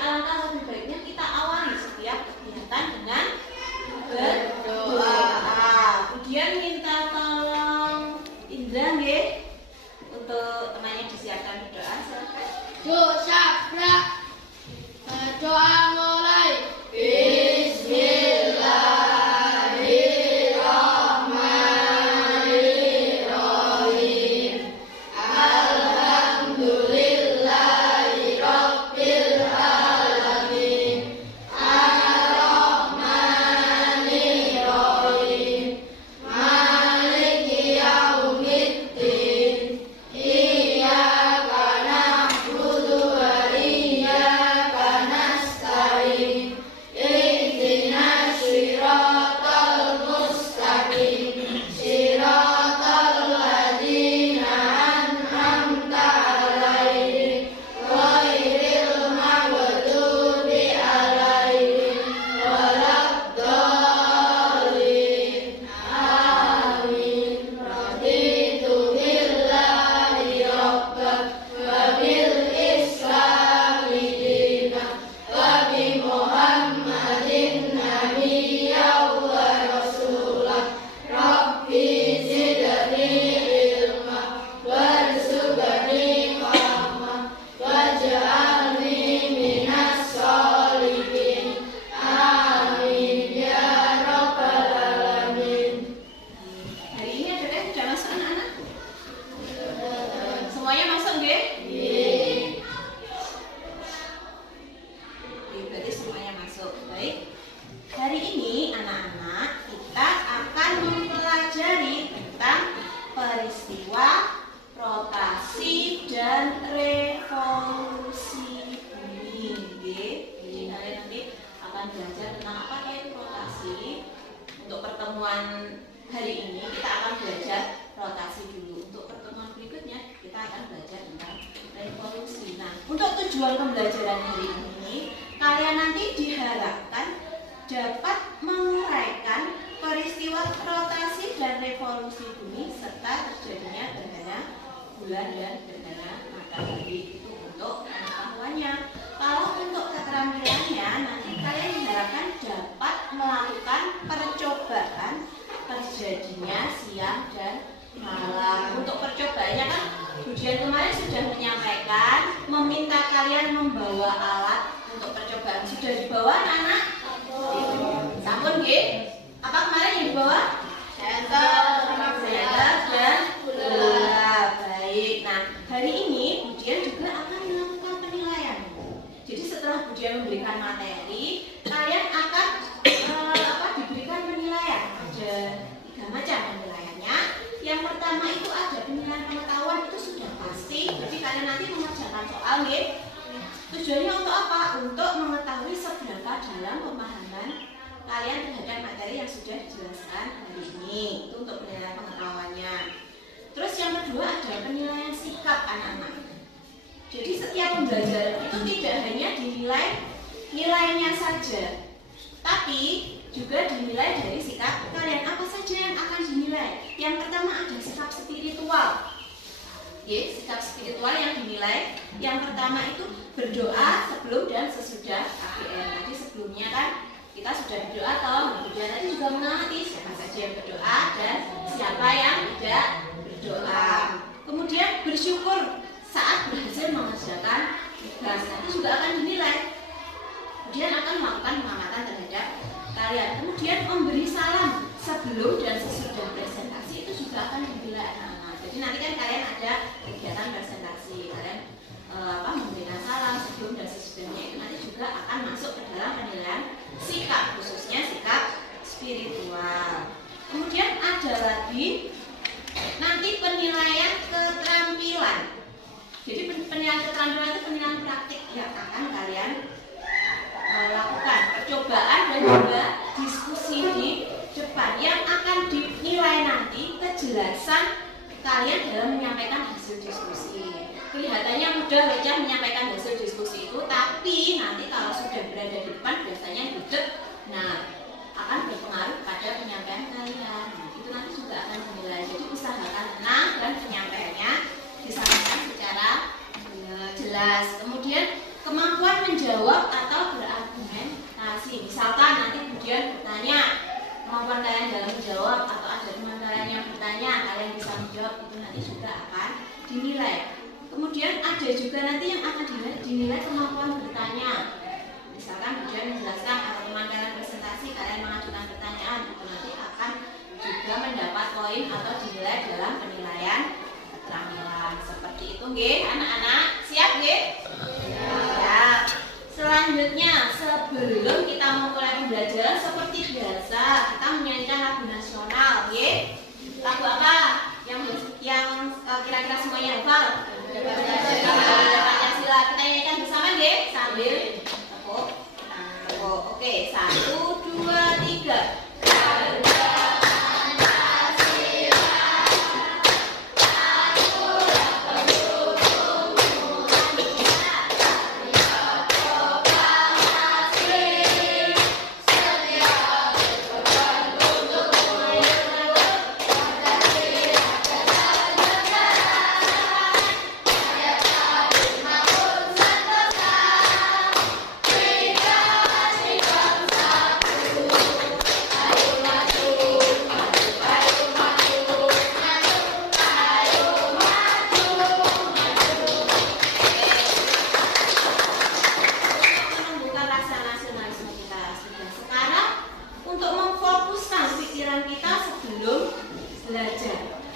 alangkah lebih baiknya kita awali setiap kegiatan dengan berdoa. Kemudian minta tolong Indra nggih untuk temannya disiapkan berdoa. Silakan. Doa mulai. Hari ini kita akan belajar rotasi dulu. Untuk pertemuan berikutnya kita akan belajar tentang revolusi. Nah, untuk tujuan pembelajaran hari ini, kalian nanti diharapkan dapat menguraikan peristiwa rotasi dan revolusi bumi serta terjadinya gerhana bulan dan gerhana matahari. Itu untuk pengetahuannya. Kalau untuk keterampilannya, nanti kalian diharapkan dapat melakukan percobaan terjadinya siang dan malam. Untuk percobaannya kan Budian kemarin sudah menyampaikan meminta kalian membawa alat untuk percobaan. Sudah dibawa anak-anak? Sampun nggih? Apa kemarin yang dibawa? Senter dan bola. Baik. Nah, hari ini Budian juga akan melakukan penilaian. Jadi setelah Budian memberikan materi, kalian akan diberikan penilaian. Ada 3 macam penilaiannya. Yang pertama itu ada penilaian pengetahuan, itu sudah pasti. Jadi kalian nanti mengerjakan soal nggih. Tujuannya untuk apa? Untuk mengetahui seberapa dalam pemahaman kalian terhadap materi yang sudah dijelaskan hari ini. Itu untuk penilaian pengetahuannya. Terus yang kedua ada penilaian sikap anak-anak. Jadi setiap pembelajaran itu tidak hanya dinilai nilainya saja, tapi juga dinilai dari sikap kalian. Apa saja yang akan dinilai? Yang pertama ada sikap spiritual. Sikap spiritual yang dinilai. Yang pertama itu berdoa sebelum dan sesudah KPM. Nanti sebelumnya kan kita sudah berdoa toh. Kemudian tadi juga mengamati siapa saja yang berdoa dan siapa yang tidak berdoa. Kemudian bersyukur saat berhasil mengerjakan tugas. Nanti juga akan dinilai. Kemudian akan melakukan pengamatan terhadap kalian. Kemudian memberi salam sebelum dan sesudah presentasi itu juga akan dinilai anak-anak. Jadi nanti kan kalian ada kegiatan presentasi, kalian memberikan salam sebelum dan sesudahnya itu nanti juga akan masuk ke dalam penilaian sikap, khususnya sikap spiritual. Kemudian ada lagi nanti penilaian keterampilan. Jadi penilaian keterampilan itu penilaian praktik yang akan kalian lakukan percobaan dan juga diskusi di depan yang akan dinilai nanti kejelasan kalian dalam menyampaikan hasil diskusi. Kelihatannya mudah saja menyampaikan hasil diskusi itu, tapi nanti kalau sudah berada di depan biasanya duduk, akan berpengaruh pada penyampaian kalian. Itu nanti juga akan dinilai. Jadi usahakan tenang dan penyampaiannya disampaikan secara jelas. Kemudian kemampuan menjawab atau berargumentasi. Misalkan nanti kemudian bertanya, kemampuan kalian dalam menjawab atau ada teman kalian yang bertanya, kalian bisa menjawab, itu nanti juga akan dinilai. Kemudian ada juga nanti yang akan dinilai kemampuan bertanya. Misalkan kemudian menjelaskan atau teman kalian presentasi, kalian mengajukan pertanyaan, itu nanti akan juga mendapat poin atau dinilai dalam penilaian keterampilan. Seperti itu, nggih, anak-anak. Siap, nggih? Siap. Selanjutnya, sebelum kita memulai pembelajaran seperti biasa, kita menyanyikan lagu nasional, nggih. Lagu apa? Yang kira-kira semuanya hafal? Pancasila. Kita nyanyikan bersama, nggih, sambil tepuk. Oke, 1, 2, 3.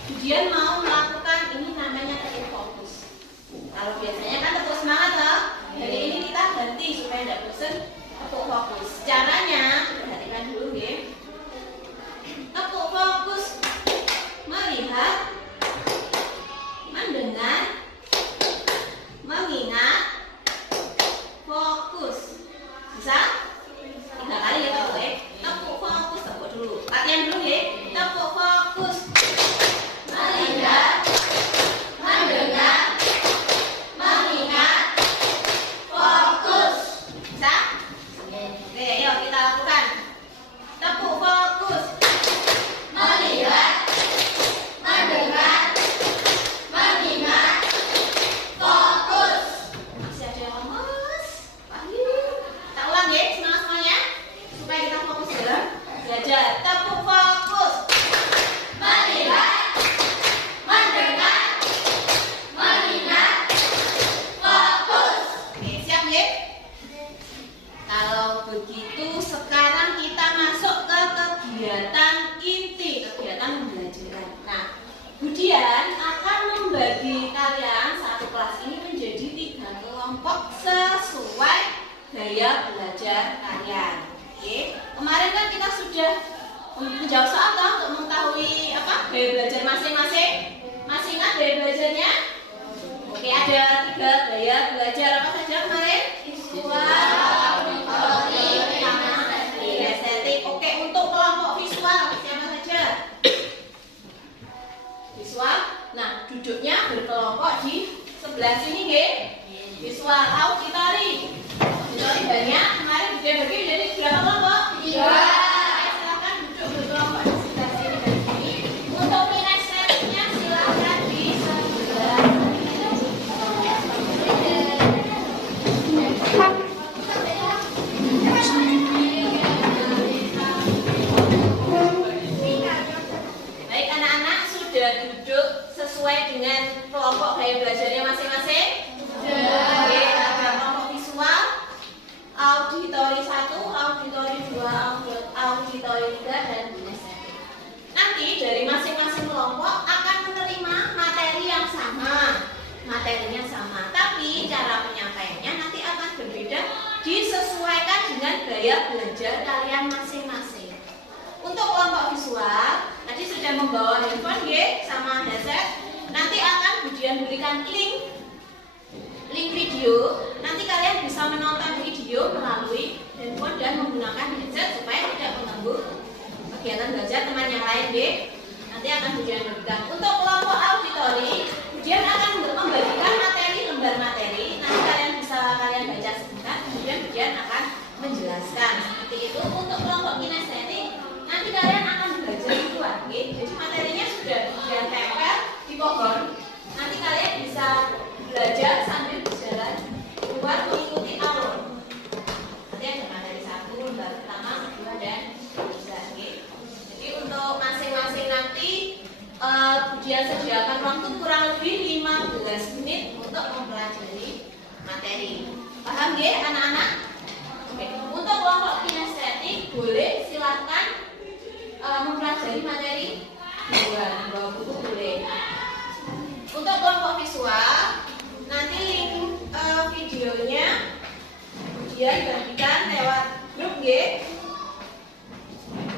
Kemudian mau melakukan ini namanya tepuk fokus. Kalau biasanya kan tepuk semangat loh. Hari ini kita ganti supaya tidak bosan, tepuk fokus. Caranya perhatikan dulu ya. Tepuk fokus, melihat, mendengar, mengingat, fokus. Bisa? 3 kali ya tepuk ya. Tepuk fokus, tepuk dulu. Latihan dulu ya. Tepuk fokus. Melihat, mendengar, mengingat, fokus. Bisa? Oke, ayo kita lakukan. Tepuk fokus. Melihat, mendengar, mengingat, fokus. Masih ada yang lemes? Ayo, kita ulang ya semuanya supaya kita fokus dalam belajar. Tepuk fokus. Melihat, mendengar, mengingat, fokus. Oke, siap ya? Kalau begitu sekarang kita masuk ke kegiatan inti, kegiatan pembelajaran. Nah, kemudian akan membagi kalian satu kelas ini menjadi 3 kelompok sesuai gaya belajar kalian. Oke, kemarin kan kita sudah menjawab soal toh untuk mengetahui apa gaya belajar masing-masing. Masih ingat gaya belajarnya? Oke, ada 3 gaya belajar apa saja kemarin? Visual, auditorik, sama kinestetik. Oke, untuk kelompok visual siapa saja? Visual. Nah, duduknya berkelompok di sebelah sini, nggih. Visual, auditory. Auditory banyak. Kemarin sudah bagi jadi berapa kelompok? 2. Silakan duduk berkelompok di sebelah sini dan sini. Untuk kinestetiknya silakan di sebelah. Baik, anak-anak sudah duduk sesuai dengan kelompok gaya belajarnya masing-masing? Sudah. Oke, ada kelompok visual, auditori 1, auditori 2, auditori 3, dan kinestetik. Nanti dari masing-masing kelompok akan menerima materi yang sama. Materinya sama, tapi cara penyampaiannya nanti akan berbeda, disesuaikan dengan gaya belajar kalian masing-masing. Untuk kelompok visual, tadi sudah membawa handphone ya, sama headset. Nanti akan kemudian berikan link video. Nanti kalian bisa menonton video melalui handphone dan menggunakan headset supaya tidak mengganggu kegiatan belajar teman yang lain ya. Nanti akan kemudian berikan. Untuk kelompok auditori, kemudian akan membagikan materi, lembar materi. Nanti kalian bisa baca sebentar, kemudian akan menjelaskan. Seperti itu. Untuk kelompok kinestetik, nanti kalian akan belajar di luar, jadi materinya sudah ditempel di pohon. Nanti kalian bisa belajar sambil berjalan keluar mengikuti alur. Dia sediakan waktu kurang lebih 15 menit untuk mempelajari materi. Paham ya anak-anak? Oke. Untuk kelompok kinestetik boleh silakan mempelajari materi dua buku boleh. Untuk kelompok visual nanti link videonya dia dibagikan lewat grup ya.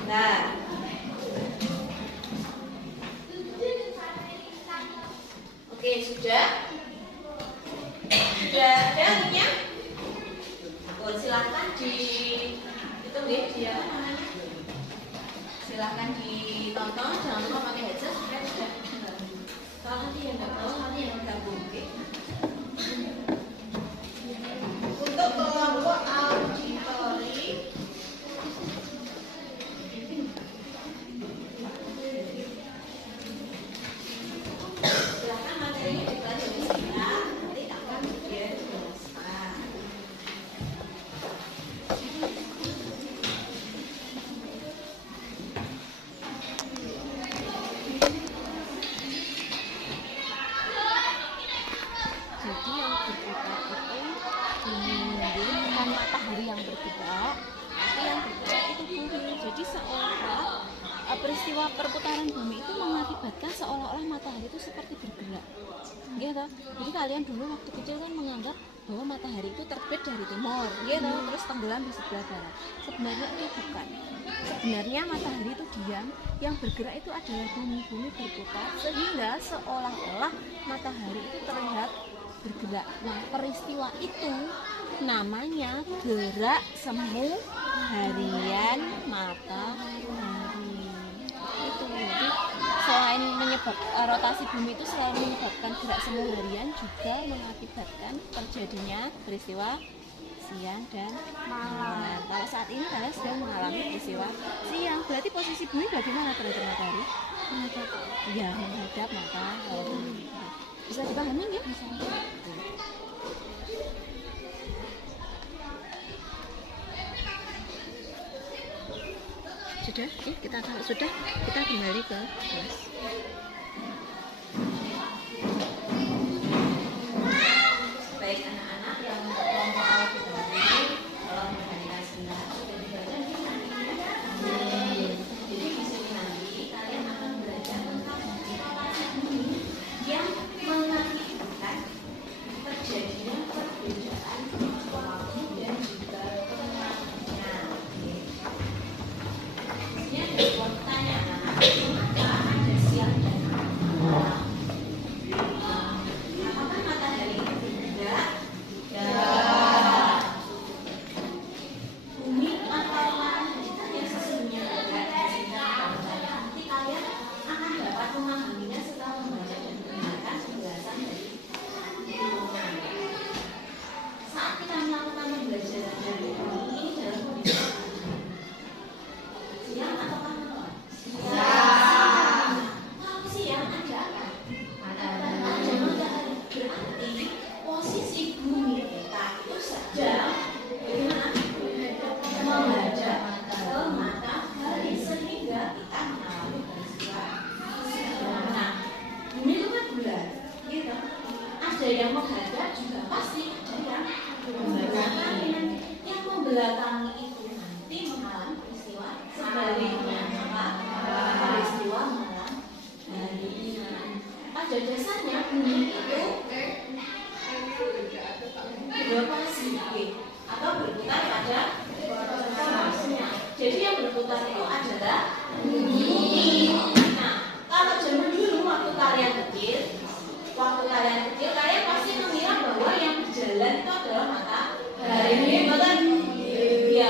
Nah, oke, sudah ada linknya. Silahkan di itu dia namanya. Silahkan ditonton, jangan lupa pakai headset supaya tidak mengganggu. Kalau nanti yang nggak tahu nanti yang gabung, oke? Untuk kelompok auditori silahkan materinya dipelajari sekarang, nanti akan kemudian dijelaskan. Jadi yang berputar itu bukan matahari yang bergerak, tapi yang bergerak itu bumi. Jadi seolah peristiwa perputaran bumi itu mengakibatkan seolah-olah matahari itu seperti bergerak, gitu. Jadi kalian dulu waktu kecil kan menganggap bahwa matahari itu terbit dari timur, gitu, terus tenggelam di sebelah barat. Sebenarnya itu bukan. Sebenarnya matahari itu diam, yang bergerak itu adalah bumi. Bumi berputar sehingga seolah-olah matahari itu terlihat bergerak. Nah, peristiwa itu namanya gerak semu harian matahari. Itu jadi selain rotasi bumi itu selain menyebabkan gerak semu harian, juga mengakibatkan terjadinya peristiwa siang dan malam. Kalau saat ini kalian sedang mengalami peristiwa siang, berarti posisi bumi bagaimana terhadap matahari? Menghadap. Ya, menghadap matahari. Bisa dipahami ya? Bisa. Sudah, kita kalau sudah kita kembali ke kelas. Baik anak-anak yang untuk kelompok auditori, kalau perhatikan sebentar sudah dibaca di nanti. Jadi di sini nanti kalian akan belajar tentang rotasi bumi yang mengakibatkan terjadinya perbedaan waktu dan juga temannya. Ini ada sebuah pertanyaan, mengapa ada siang dan malam? Apakah matahari itu bergerak? Ya. Bumi atau langit kita yang sesungguhnya bergerak di sekitar kita. Nanti kalian akan dapat memahaminya setelah membaca dan mendengarkan penjelasan dari ilmuwan. Saat kita melakukan pembelajaran dari ini dalam kondisi siang atau malam? Siang. Kalau siang ada apa? Ada matahari. Berarti posisi bumi kita itu sedang bagaimana? Menghadap ke matahari sehingga kita mengalami peristiwa siang. Nah, bumi itu kan bulat, gitu. Ada yang menghadap juga pasti ada yang membelakangi. Yang membelakangi itu nanti mengalami peristiwa sebaliknya apa? Peristiwa malam hari. Pada dasarnya bumi itu berotasi atau berputar pada porosnya. Jadi yang berputar itu adalah bumi. Nah, kalau zaman dulu waktu kalian kecil kalian pasti mengira bahwa yang berjalan itu adalah matahari. Betul? Ya,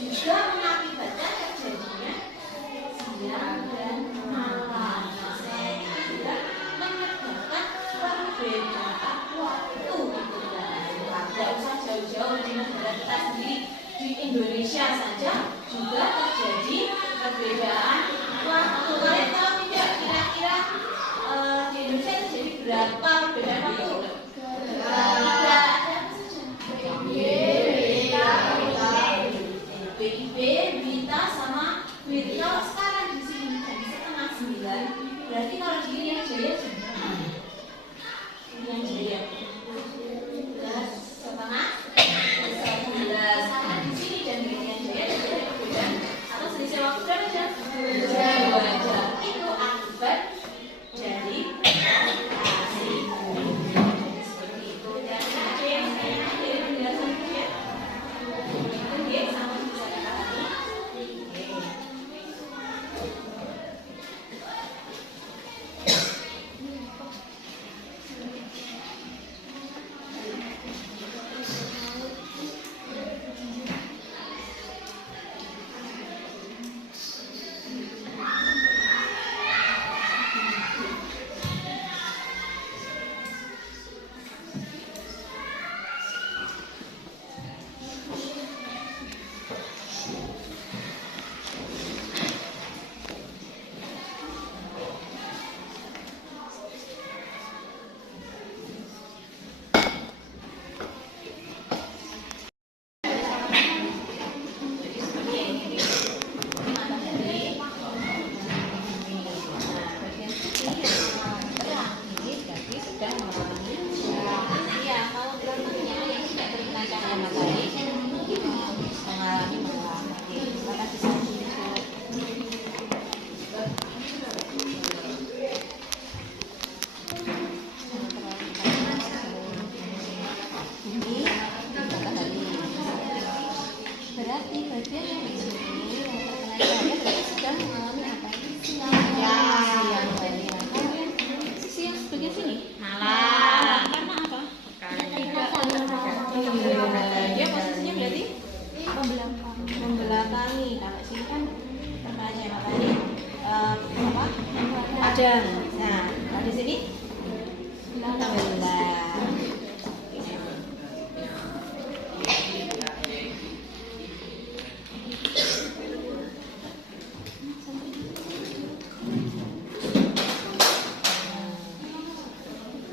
juga mengakibatkan terjadinya siang dan malam. Sehingga juga menyebabkan perbedaan waktu gitu guys. Tidak usah jauh-jauh di negara kita sendiri, di Indonesia saja juga terjadi perbedaan waktu. Kalian tahu tidak kira-kira di Indonesia terjadi berapa perbedaan waktu? Ada apa saja? BIB, Wita, sama WIT. Kalau sekarang di sini jam 8:30, berarti kalau di Irian Jaya jam berapa? Irian Jaya 11:30. Sama di sini dan di Irian Jaya ada perbedaan atau selisih waktu berapa jam? 2 jam. Itu akibat dari rotasi bumi. Seperti itu. Dan ada yang saya akhiri penjelasan ya. Oke, sama bisa dipahami. Oke. Berarti bagian yang di sini yang terkena cahaya berarti sedang mengalami apa ini? Siang hari. Siang bagian sini? Malam. Karena apa? Dia posisinya berarti membelakangi. Kalau sini kan terkena cahaya matahari apa? Padang. Nah, di sini tenggelam.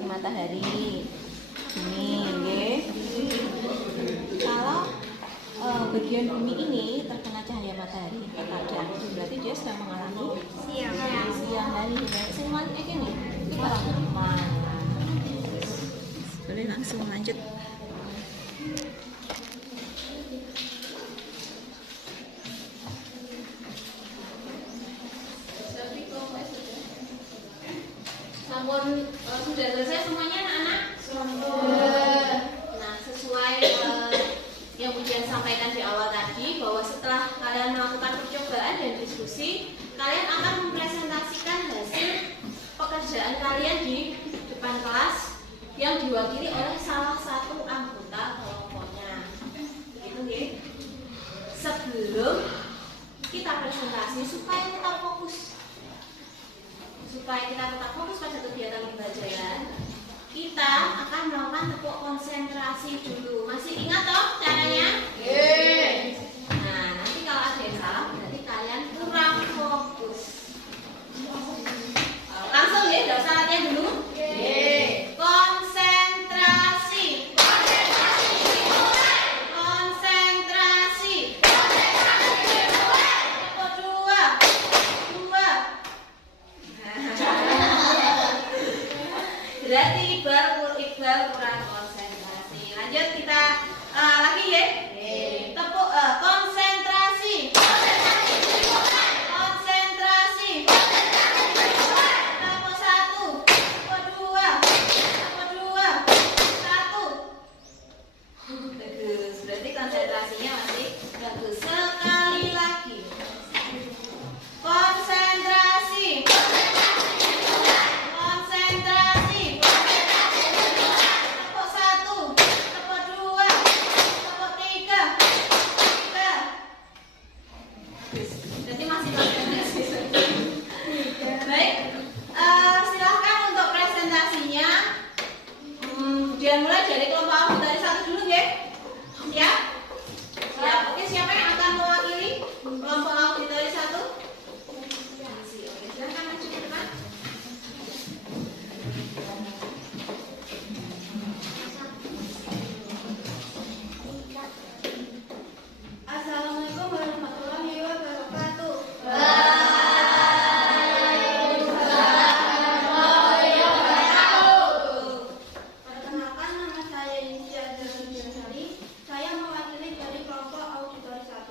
Matahari ini nggih. Kalau bagian bumi ini terkena cahaya matahari terkadang itu berarti dia sedang mengalami siang hari. Sing iki nih iki para teman. Boleh langsung lanjut. Sampun sudah selesai semuanya anak-anak? Sudah. Nah, sesuai yang Ujian sampaikan di awal tadi, bahwa setelah kalian melakukan percobaan dan diskusi, kalian akan mempresentasikan hasil pekerjaan kalian di depan kelas yang diwakili oleh salah satu anggota kelompoknya. Begitu nggih? Sebelum kita presentasi supaya tetap fokus pada kegiatan pembelajaran, kita akan melakukan tepuk konsentrasi dulu. Masih ingat toh caranya? Nah, nanti kalau ada yang salah berarti kalian kurang fokus. Langsung ya, tidak usah latihan dulu. Konsentrasi. Tepuk dua. Berarti Iqbal kurang konsentrasi. Lanjut kita lagi ya. Tepuk konsentrasi. Tepuk satu. Tepuk dua. Satu. Bagus. Berarti konsentrasinya masih bagus. Sekali lagi. Konsentrasi. Tepuk satu, tepuk dua, tepuk tiga. Kemudian mulai dari kelompok auditoris 1 dulu ya. Siap? Siap. Oke, siapa yang akan mewakili kelompok auditoris 1? Oke, silakan maju ke depan. Assalamualaikum warahmatullahi wabarakatuh. Perkenalkan, nama saya Yusya Jari. Saya mewakili dari kelompok auditoris 1.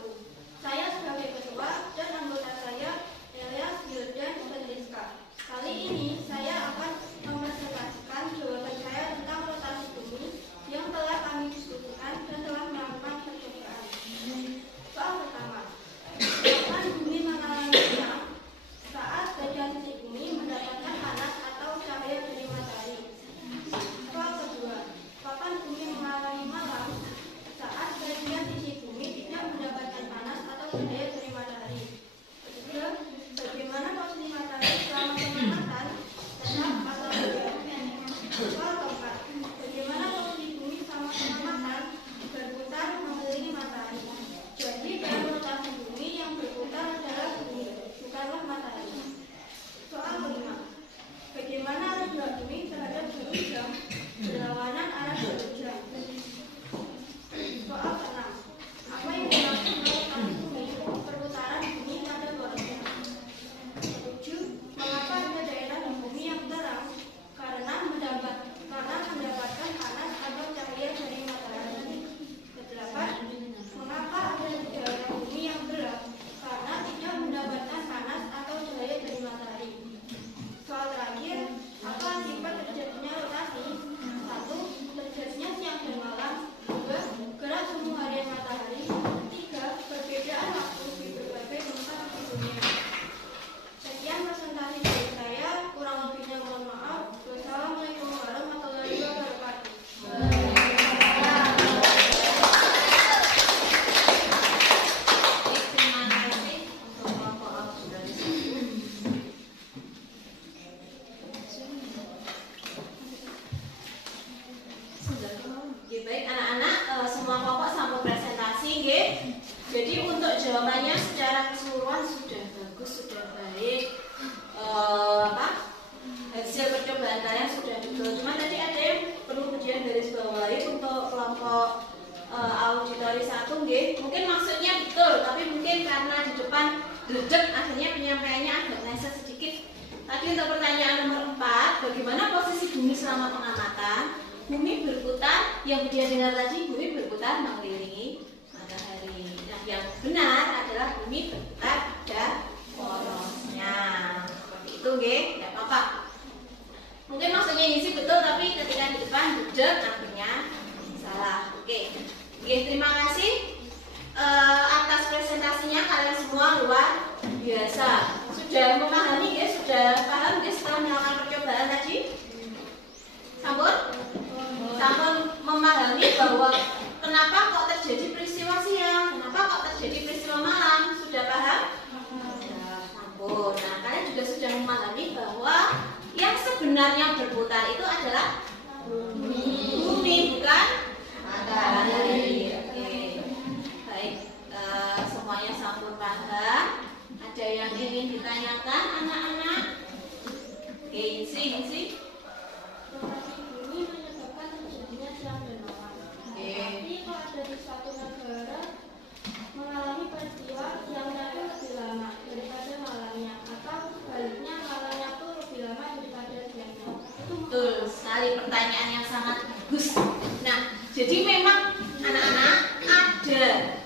Saya sebagai ketua dan anggota saya Elias Yildan Fedriska. Kali ini saya akan mempresentasikan jawaban saya tentang rotasi bumi yang telah kami diskusikan dan telah melakukan percobaan. Soal pertama, kapan bumi mengalami siang saat bagian sisi bumi mendapatkan panas atau cahaya dari matahari? Soal kedua, kapan bumi mengalami malam saat bagian sisi bumi tidak mendapatkan panas atau cahaya dari matahari? Ketiga, bagaimana posisi matahari selama pengamatan tetap atau tidak? Soal keempat, bagaimana posisi bumi selama pengamatan berputar mengelilingi matahari? Jadi dalam rotasi bumi yang berputar adalah bumi, bukanlah matahari. Soal kelima, bagaimana arah gerak bumi terhadap jalur jam berlawanan arah jalur jam? Soal keenam, apa yang dimaksud rotasi bumi perputaran bumi pada porosnya? Ketujuh, mengapa ada daerah di bumi yang terang? Karena mendapatkan panas atau cahaya dari matahari. Kedelapan, mengapa ada daerah bumi yang gelap? Karena tidak mendapatkan panas atau cahaya dari matahari. Soal terakhir, apa akibat terjadinya rotasi? 1. Terjadinya siang dan malam. 2. Gerak semu harian matahari. 3. Perbedaan waktu di berbagai tempat di dunia. Sekian presentasi dari saya, kurang lebihnya mohon maaf. Wassalamualaikum warahmatullahi wabarakatuh. Terima kasih untuk kelompok auditoris 1. Oke, baik anak-anak, semua kelompok sampai presentasi nggih. Jadi untuk jawabannya secara keseluruhan sudah bagus, sudah baik. Hasil percobaan kalian sudah betul. Cuma tadi ada yang perlu ujian garis bawahi untuk kelompok auditoris 1 nggih. Mungkin maksudnya betul, tapi mungkin karena di depan dedek akhirnya penyampaiannya agak meleset sedikit. Tadi untuk pertanyaan nomor 4, bagaimana posisi bumi selama pengamatan? Bumi berputar, yang dia dengar tadi bumi berputar mengelilingi matahari. Nah, yang benar adalah bumi berputar pada porosnya. Seperti itu nggih, tidak apa-apa. Mungkin maksudnya ini sih betul, tapi ketika di depan dedek akhirnya salah. Oke. Terima kasih atas presentasinya, kalian semua luar biasa. Sudah memahami guys, sudah paham guys setelah melakukan percobaan tadi? Sampun memahami bahwa kenapa kok terjadi peristiwa siang, kenapa kok terjadi peristiwa malam, sudah paham? Sudah, sampun. Nah, kalian juga sudah memahami bahwa yang sebenarnya berputar itu adalah bumi, bukan matahari. Oke, baik, semuanya sampun paham. Ada yang ingin ditanyakan anak-anak? Oke, Insi. Rotasi bumi menyebabkan terjadinya siang dan malam. Tapi kalau ada di suatu negara mengalami peristiwa siangnya itu lebih lama daripada malamnya, atau sebaliknya malamnya itu lebih lama daripada siangnya. Itu Betul sekali, pertanyaan yang sangat bagus. Nah, jadi memang anak-anak ada,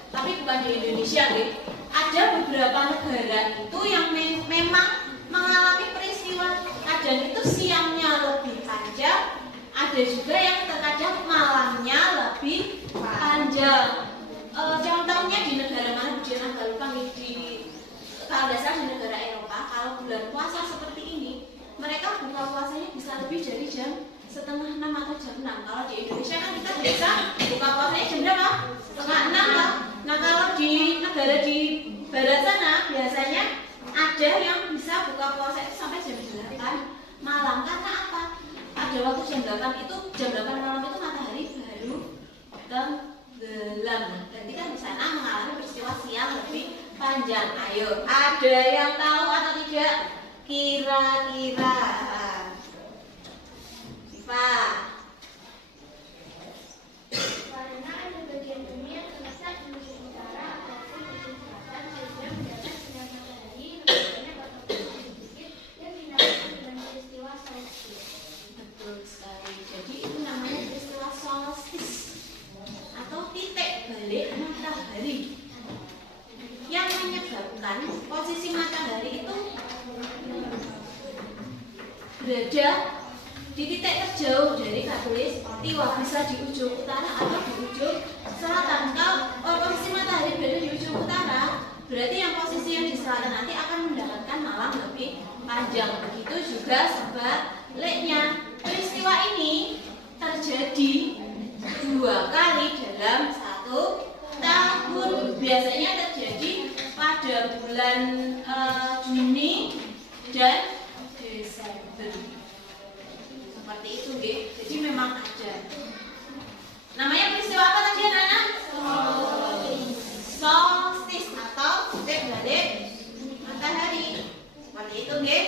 tapi bukan di Indonesia, gitu. Ada beberapa negara itu yang memang mengalami peristiwa kadang itu siangnya lebih panjang, ada juga yang terkadang malamnya lebih panjang. Contohnya di negara mana? Di negara lupa nih, kalau nggak salah di negara Eropa, kalau bulan puasa seperti ini, mereka buka puasanya bisa lebih dari jam 5:30 atau jam 6. Kalau di Indonesia kan kita biasa buka puasanya jam berapa? 5:30 lah. Nah, kalau di negara di barat sana biasanya ada yang bisa buka puasa itu sampai jam 8 malam. Karena apa? Pada waktu jam 8 itu jam 8 malam itu matahari baru tenggelam. Berarti kan di sana mengalami peristiwa siang lebih panjang. Ayo, ada yang tahu atau tidak? Kira-kira Siva. Karena ada bagian bumi yang terletak di ujung utara ataupun ujung selatan sehingga mendapat sinar matahari lebih banyak ataupun lebih sedikit yang dinamakan dengan peristiwa solstice. Betul sekali. Jadi itu namanya peristiwa solstice atau titik balik matahari yang menyebabkan posisi matahari itu berada di titik terjauh dari khatulistiwa, bisa di ujung utara atau di ujung selatan. Kalau posisi matahari berada di ujung utara, berarti yang posisi yang di selatan nanti akan mendapatkan malam lebih panjang. Begitu juga sebaliknya. Peristiwa ini terjadi 2 kali dalam 1 tahun. Biasanya terjadi pada bulan Juni dan Desember. Seperti itu, nggih. Jadi memang ada. Namanya peristiwa apa tadi, anak-anak? Solstice atau titik balik matahari. Seperti itu, nggih.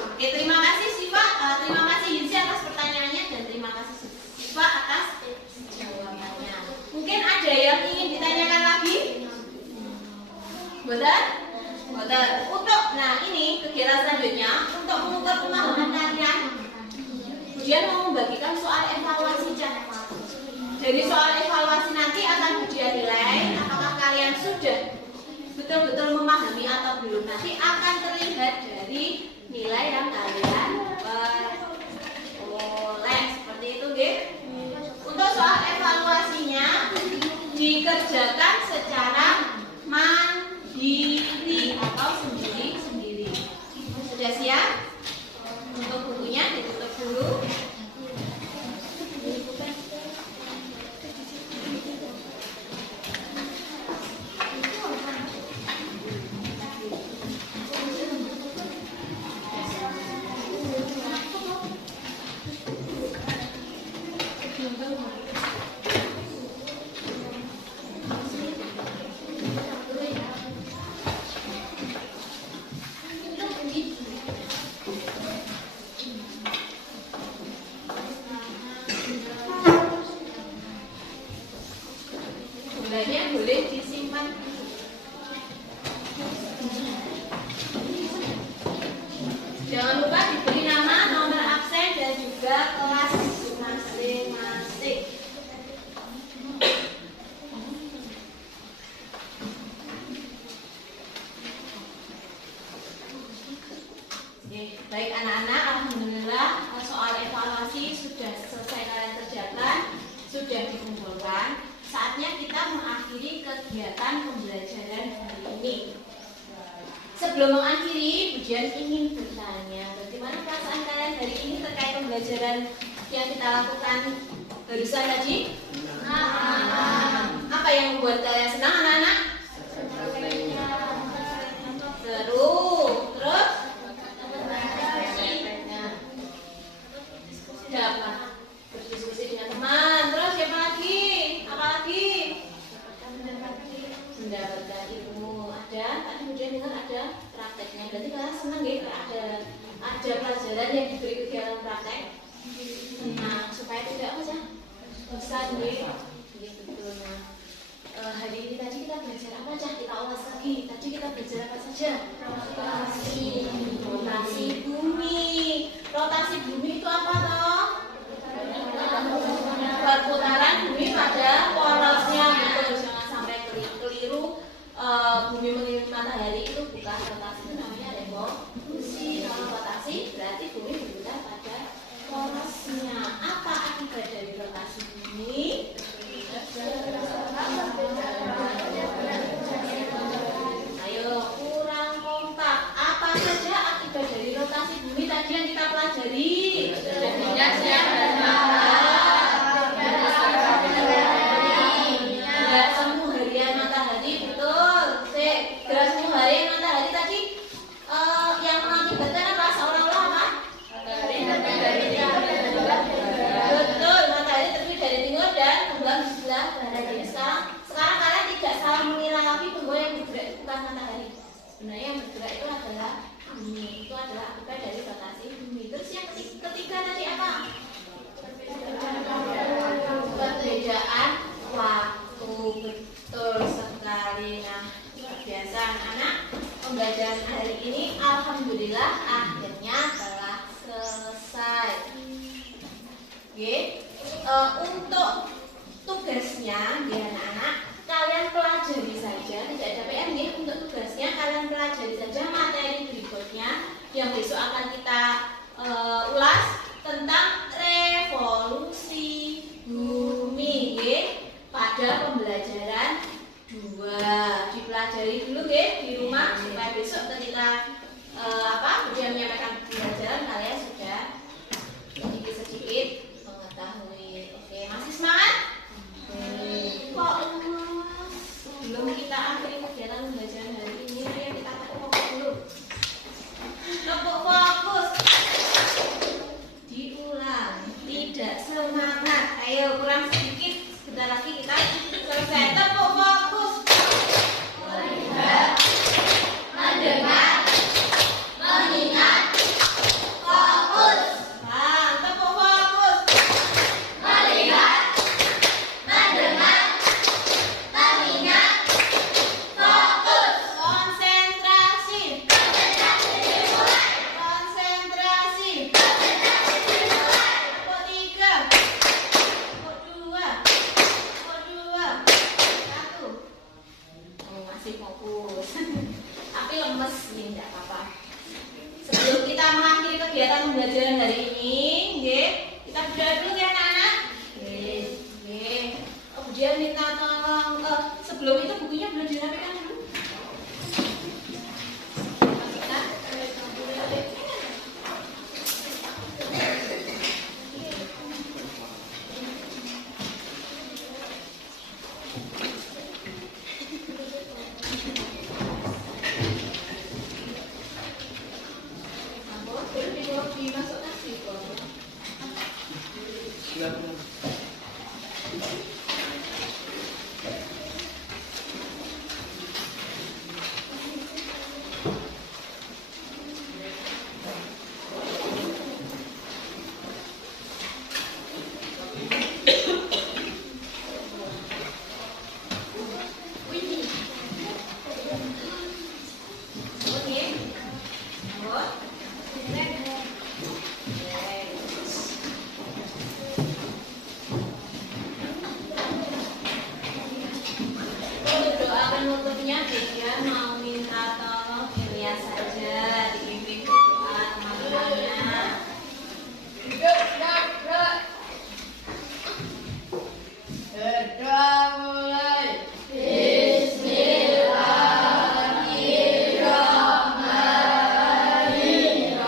Oke, terima kasih Siva, terima kasih Yunsi atas pertanyaannya dan terima kasih Siva atas jawabannya. Mungkin ada yang ingin ditanyakan lagi? Betul? Betul. Untuk, nah ini kegiatan selanjutnya untuk mengukur pemahaman kalian. Kemudian mau membagikan soal evaluasi cak. Dari soal evaluasi nanti akan dia nilai apakah kalian sudah betul-betul memahami atau belum. Nanti akan terlihat dari nilai yang kalian peroleh. Seperti itu, nggih. Untuk soal evaluasinya dikerjakan secara mandiri atau sendiri-sendiri. Sudah siap? Untuk bukunya ditutup dulu. Bulannya boleh disimpan. Jangan lupa diberi nama, nomor absen dan juga kelas masing-masing. Baik anak-anak, alhamdulillah soal evaluasi sudah selesai kalian kerjakan, sudah dikumpulkan. Saatnya kita mengakhiri kegiatan pembelajaran hari ini. Sebelum mengakhiri, Pujian ingin bertanya, bagaimana perasaan kalian hari ini terkait pembelajaran yang kita lakukan barusan tadi? Apa yang membuat kalian senang, anak-anak? Seru. Terus? Dapat berdiskusi dengan teman. Terus siapa lagi? Apa lagi? Mendapatkan ilmu. Ada? Tadi kemudian dengar ada prakteknya. Berarti kalian senang ya? Ada pelajaran yang diberi kegiatan praktek. Nah, supaya tidak apa sih? Bosan deh. Betul. Nah, hari ini tadi kita belajar apa aja? Kita ulas lagi. Tadi kita belajar apa saja? Rotasi bumi. Rotasi bumi itu apa toh? Perputaran bumi pada porosnya. Betul, jangan sampai keliru. Bumi mengelilingi matahari itu bukan rotasi, itu namanya revolusi. Kalau rotasi berarti bumi berputar pada porosnya. Apa akibat dari rotasi bumi? Ayo, kurang kompak. Apa saja akibat dari rotasi bumi tadi yang kita pelajari? Sebenarnya yang bergerak itu adalah bumi, itu adalah akibat dari rotasi bumi. Terus yang ketiga tadi apa? Perbedaan waktu, betul sekali. Nah, biasa anak-anak, pembelajaran hari ini alhamdulillah akhirnya telah selesai. Oke, untuk tugasnya ya anak-anak, kalian pelajari saja, tidak ada PR nih. Untuk tugasnya kalian pelajari saja materi berikutnya yang besok akan kita ulas tentang revolusi bumi pada pembelajaran 2. Dipelajari dulu di rumah supaya besok ketika dia menyampaikan pembelajaran kalian sudah sedikit-sedikit mengetahui. Oke, masih semangat? Kok sebelum kita akhiri kegiatan pembelajaran hari ini, kita tepuk fokus dulu. Tepuk fokus. Diulang. Tidak semangat. Ayo kurang sedikit. Sebentar lagi kita selesai. Tepuk fokus. Melihat, mendengar, mengingat, fokus. Tepuk fokus. Melihat, mendengar, mengingat, fokus. Konsentrasi. Konsentrasi. Tepuk 3. Tepuk 2. Tepuk 2. 1. Oh, masih fokus. Tapi lemes nih, enggak apa-apa. Sebelum kita mengakhiri kegiatan pembelajaran hari ini, kita berdoa dulu ya anak-anak. Kemudian minta tolong. Sebelum itu bukunya belum dirapikan dulu. Dimasukkan di bawah. Penutupnya dia mau minta tolong Ilya saja dipimpin berdoa teman-temannya. Berdoa mulai. Bismillahirrahmanirrahim.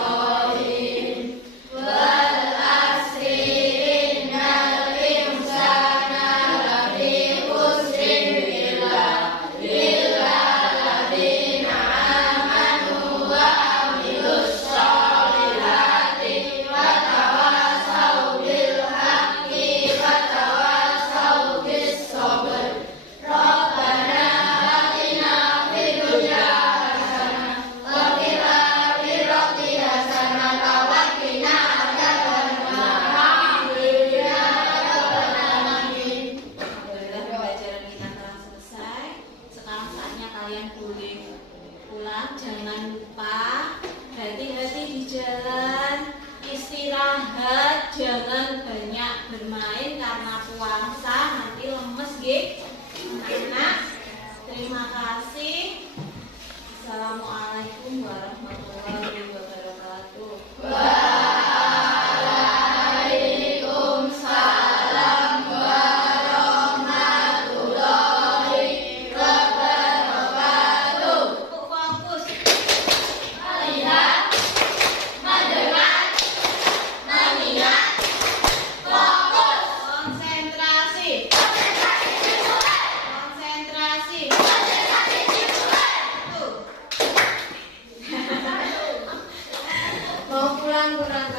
Wal asri innal insana lafi khusrin illa alladzina amanu wa amilus sholihati wa tawasaw bil haqqi wa tawasaw bis sabr. Rabbana atina fid dunya hasanah wa fil akhirati hasanah wa qina adzabannar. Alhamdulillah rabbil alamin. Alhamdulillah pembelajaran kita telah selesai. Sekarang saatnya kalian boleh pulang. Jangan lupa hati-hati di jalan, istirahat, jangan banyak bermain karena puasa nanti lemes anak-anak. Terima kasih. Assalamualaikum warahmatullahi wabarakatuh. Waalaikumsalam warahmatullahi wabarakatuh. Fokus. Melihat, mendengar, mengingat, fokus. Konsentrasi. Konsentrasi. Tuh. Mau pulang kurang